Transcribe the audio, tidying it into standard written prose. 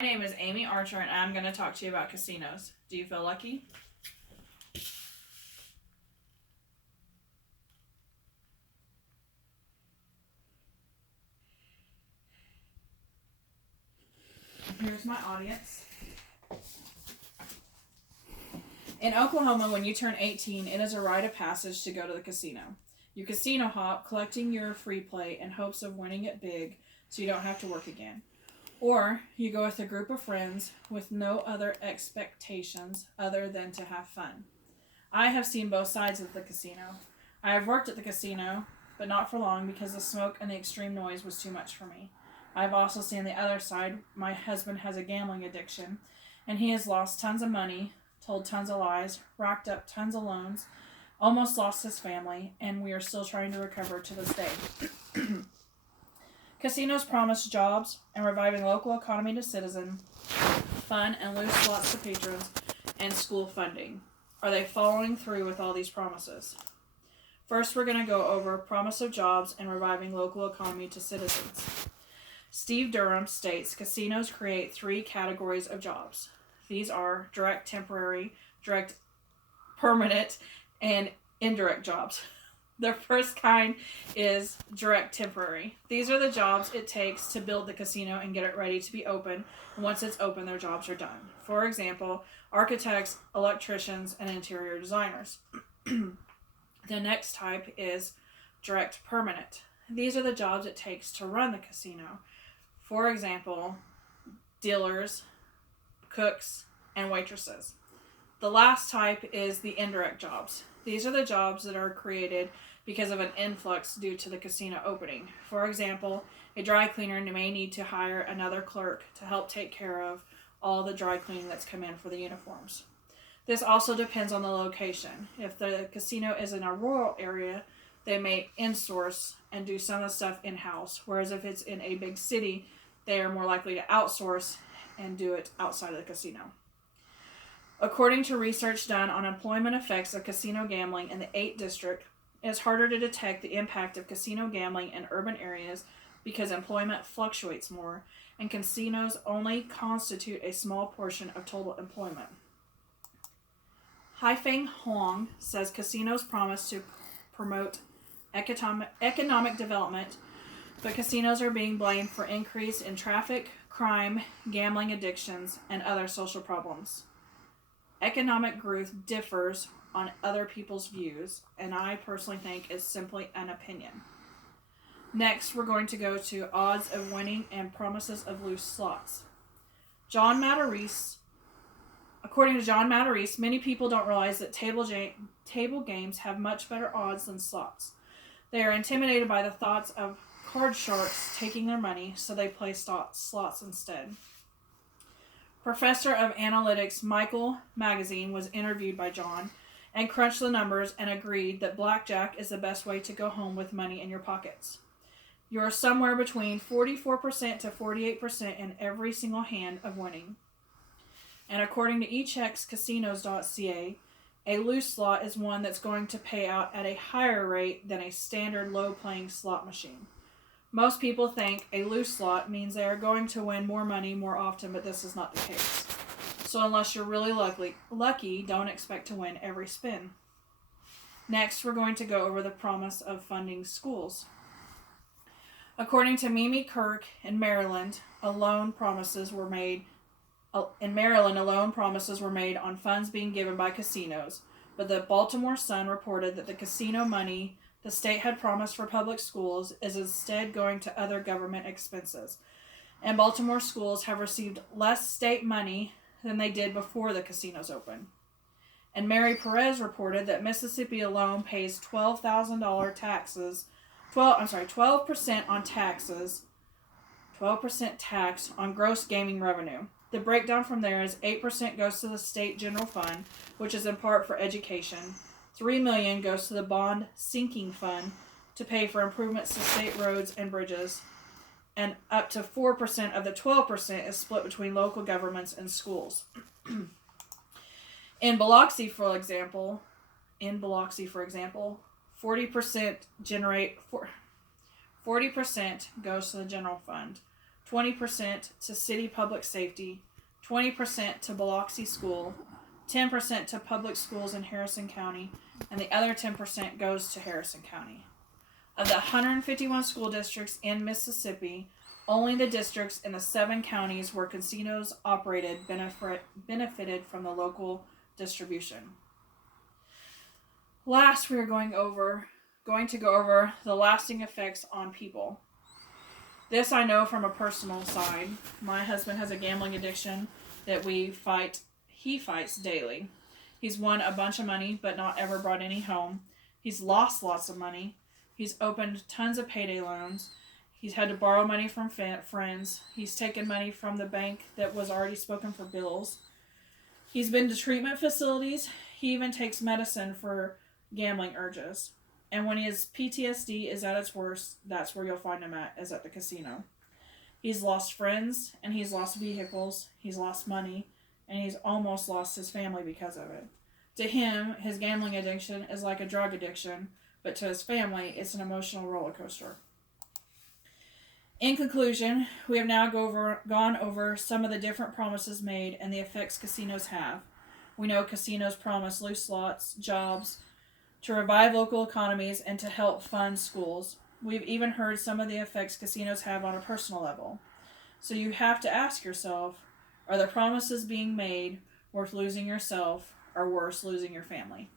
My name is Amy Archer, and I'm going to talk to you about casinos. Do you feel lucky? Here's my audience. In Oklahoma, when you turn 18, it is a rite of passage to go to the casino. You casino hop, collecting your free play in hopes of winning it big so you don't have to work again. Or you go with a group of friends with no other expectations other than to have fun. I have seen both sides of the casino. I have worked at the casino, but not for long because the smoke and the extreme noise was too much for me. I've also seen the other side. My husband has a gambling addiction, and he has lost tons of money, told tons of lies, racked up tons of loans, almost lost his family, and we are still trying to recover to this day. Casinos promise jobs and reviving local economy to citizens, fun and loose slots to patrons, and school funding. Are they following through with all these promises? First, we're going to go over promise of jobs and reviving local economy to citizens. Steve Durham states casinos create 3 categories of jobs. These are direct temporary, direct permanent, and indirect jobs. The first kind is direct temporary. These are the jobs it takes to build the casino and get it ready to be open. And once it's open, their jobs are done. For example, architects, electricians, and interior designers. The next type is direct permanent. These are the jobs it takes to run the casino. For example, dealers, cooks, and waitresses. The last type is the indirect jobs. These are the jobs that are created because of an influx due to the casino opening. For example, a dry cleaner may need to hire another clerk to help take care of all the dry cleaning that's come in for the uniforms. This also depends on the location. If the casino is in a rural area, they may insource and do some of the stuff in-house, whereas if it's in a big city, they are more likely to outsource and do it outside of the casino. According to research done on employment effects of casino gambling in the 8th district, it is harder to detect the impact of casino gambling in urban areas because employment fluctuates more, and casinos only constitute a small portion of total employment. Haifeng Huang says casinos promise to promote economic development, but casinos are being blamed for increase in traffic, crime, gambling addictions, and other social problems. Economic growth differs on other people's views, and I personally think is simply an opinion. Next, we're going to go to odds of winning and promises of loose slots. According to John Matarese, many people don't realize that table games have much better odds than slots. They are intimidated by the thoughts of card sharks taking their money, so they play slots instead. Professor of Analytics Michael Magazine was interviewed by John and crunched the numbers and agreed that blackjack is the best way to go home with money in your pockets. You're somewhere between 44% to 48% in every single hand of winning. And according to eChecksCasinos.ca, a loose slot is one that's going to pay out at a higher rate than a standard low-playing slot machine. Most people think a loose slot means they are going to win more money more often, but this is not the case. So unless you're really lucky, don't expect to win every spin. Next, we're going to go over the promise of funding schools. According to Mimi Kirk in Maryland, alone promises were made on funds being given by casinos, but the Baltimore Sun reported that the casino money the state had promised for public schools is instead going to other government expenses, and Baltimore schools have received less state money than they did before the casinos opened. And Mary Perez reported that Mississippi alone pays $12,000 taxes, 12% on taxes, 12% tax on gross gaming revenue. The breakdown from there is 8% goes to the state general fund, which is in part for education. $3 million goes to the bond sinking fund to pay for improvements to state roads and bridges, and up to 4% of the 12% is split between local governments and schools. In Biloxi, for example, 40% goes to the general fund, 20% to city public safety, 20% to Biloxi School, 10% to public schools in Harrison County, and the other 10% goes to Harrison County. Of the 151 school districts in Mississippi, only the districts in the 7 counties where casinos operated benefited from the local distribution. Last, we are going to go over the lasting effects on people. This I know from a personal side. My husband has a gambling addiction that he fights daily. He's won a bunch of money, but not ever brought any home. He's lost lots of money. He's opened tons of payday loans. He's had to borrow money from friends. He's taken money from the bank that was already spoken for bills. He's been to treatment facilities. He even takes medicine for gambling urges. And when his PTSD is at its worst, that's where you'll find him is at the casino. He's lost friends, and he's lost vehicles. He's lost money, and he's almost lost his family because of it. To him, his gambling addiction is like a drug addiction, but to his family, it's an emotional roller coaster. In conclusion, we have now gone over some of the different promises made and the effects casinos have. We know casinos promise loose slots, jobs, to revive local economies, and to help fund schools. We've even heard some of the effects casinos have on a personal level. So you have to ask yourself, are the promises being made worth losing yourself, or worse, losing your family?